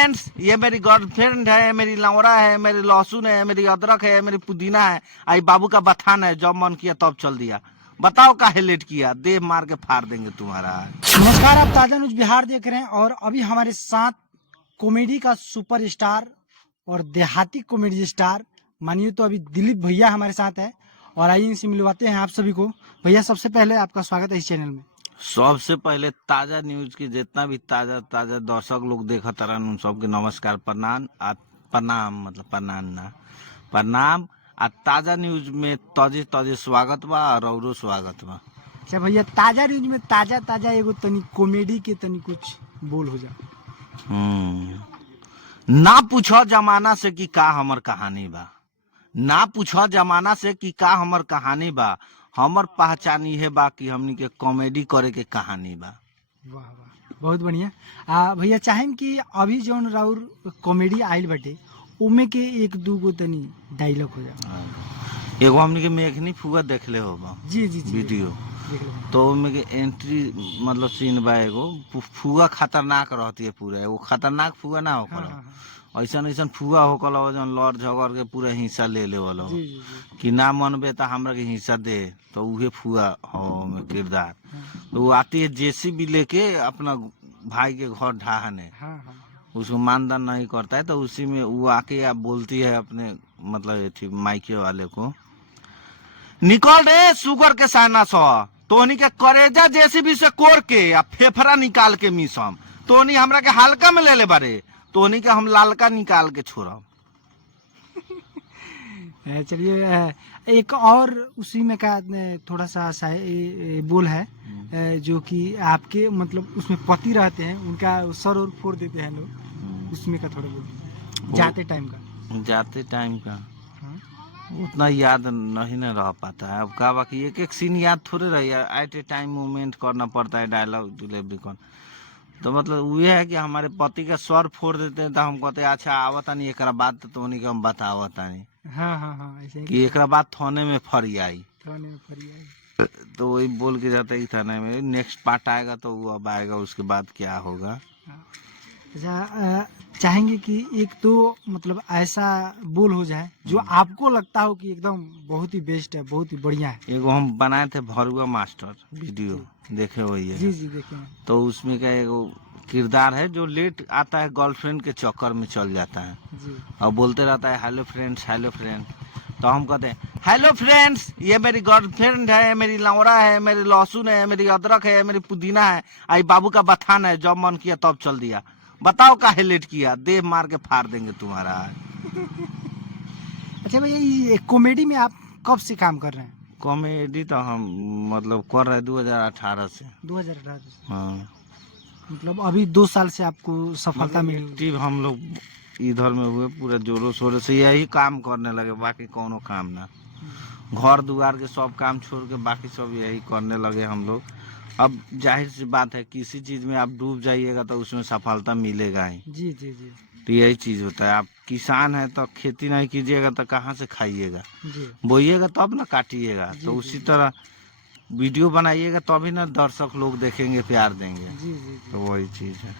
Friends, ये मेरी girlfriend है, मेरी लौड़ा है, मेरी लहसुन है, मेरी अदरक है, मेरी पुदीना है, आई बाबू का बथान है, जब मन किया तब चल दिया। बताओ काहे लेट किया, देह मार के फाड़ देंगे तुम्हारा। नमस्कार, आप ताजा न्यूज बिहार देख रहे हैं और अभी हमारे साथ कॉमेडी का सुपरस्टार और देहाती कॉमेडी स्टार मानिए तो अभी दिलीप भैया हमारे साथ है और आइए इनसे मिलवाते हैं आप सभी को। भैया सबसे पहले आपका स्वागत है इस चैनल में। सबसे पहले ताजा न्यूज की जितना भी ताजा ताजा दर्शक लोग देखा तरन उन सबके नमस्कार, प्रणाम। प्रणाम मतलब प्रणाम ना, प्रणाम। आ ताजा न्यूज में तजे तजे स्वागत बा और औरो स्वागत बा। अच्छा भैया, ताजा न्यूज में ताजा ताजा एगो तनी कॉमेडी के तनी कुछ बोल हो जा। ना पूछो जमाना से कि का हमर कहानी बा, ना पूछो जमाना से कि का हमर कहानी बा, हमर पहचान ये बा कि हमनी के कॉमेडी करे के कहानी बा। वाह वाह, बहुत बढ़िया। भैया चाहें कि अभी जौन राउर कॉमेडी आइल बटे उमे के एक दू गो तनी डायलॉग हो जा। एगो हमनी के मेघनी फुआ देखले होबा जी जी जी, वीडियो, देख लो। तो उनमें के एंट्री मतलब सीन बा एगो फुआ खतरनाक रहती है पूरा, वो खतरनाक फुआ ना हाँ, होकर हाँ, हाँ। ऐसा ऐसा फुआ होकर जौन लड़ झगड़ के पूरा हिस्सा ले वाला जी जी जी। कि ना मनबे तो हमरा के हिस्सा दे, तो उहे फुआ हो में किरदार। हाँ, तो वो आती है जेसीबी लेके अपना भाई के घर ढाहने, हाँ, हाँ। उसको मानदान नहीं करता है, तो उसी में वो आके या बोलती है अपने मतलब माइके वाले को, निकल रे सुगर के साइना सो, तोहनी के करेजा जेसीबी से कोर के या फेफड़ा निकाल के मिसम, तोहनी हमरा के हल्का में ले ले बारे, तोहनी के हम लालका निकाल के छोड़ब। चलिए, एक और उसी में का थोड़ा सा बोल है जो कि आपके मतलब उसमें पति रहते हैं, उनका सर और फोड़ देते हैं लोग, उसमें का थोड़ा बोल जाते टाइम का। जाते टाइम का हाँ? उतना याद नहीं न रह पाता है। अब का बाकी एक एक सीन याद थोड़े रही है, एट ए टाइम मूवमेंट करना पड़ता है, डायलॉग डिलीवरी कर। तो मतलब ये है कि हमारे पति का स्वर फोड़ देते हैं, तो हम कहते हैं अच्छा आवता नहीं एक बाद, तो उन्हीं के हम बतावता नहीं हाँ हाँ हाँ, ऐसे कि एक बाद थाने में फरी आई, थाने में फरियाद। तो वही बोल के जाता है कि थाने में नेक्स्ट पार्ट आएगा, तो वो अब आएगा, उसके बाद क्या होगा। अच्छा, चाहेंगे कि एक तो मतलब ऐसा बोल हो जाए जो आपको लगता हो कि एकदम बहुत ही बेस्ट है, बहुत ही बढ़िया है। एगो हम बनाए थे भरुआ मास्टर वीडियो, देखे वही जी है, जी देखें। तो उसमें का एगो किरदार है जो लेट आता है, गर्लफ्रेंड के चक्कर में चल जाता है जी और बोलते रहता है हेलो फ्रेंड्स हेलो फ्रेंड, तो हम कहते हैं हेलो फ्रेंड्स, ये मेरी गर्लफ्रेंड है, मेरी लौड़ा है, मेरी लहसुन है, मेरी अदरक है, मेरी पुदीना है, आई बाबू का बथान है, जब मन किया तब चल दिया। बताओ काहे लेट किया, देह मार के फाड़ देंगे तुम्हारा। अच्छा भैया, ये कॉमेडी में आप कब से काम कर रहे हैं? कॉमेडी तो हम मतलब कर रहे 2018 से। 2018 से? हाँ, मतलब अभी 2 साल से आपको सफलता मिली? एक्टिव हम लोग इधर में हुए पूरा जोरों शोरों से, यही काम करने लगे, बाकी कोनो काम ना, घर दुआर के सब काम छोड़ के बाकी सब यही करने लगे हम लोग। अब जाहिर सी बात है, किसी चीज में आप डूब जाइएगा तो उसमें सफलता मिलेगा ही। जी जी जी तो यही चीज होता है, आप किसान है तो खेती नहीं कीजिएगा तो कहाँ से खाइएगा, जी बोइएगा तब ना काटिएगा। जी तो जी उसी जी। तरह वीडियो बनाइएगा तभी ना दर्शक लोग देखेंगे, प्यार देंगे। जी जी जी। तो वही चीज है।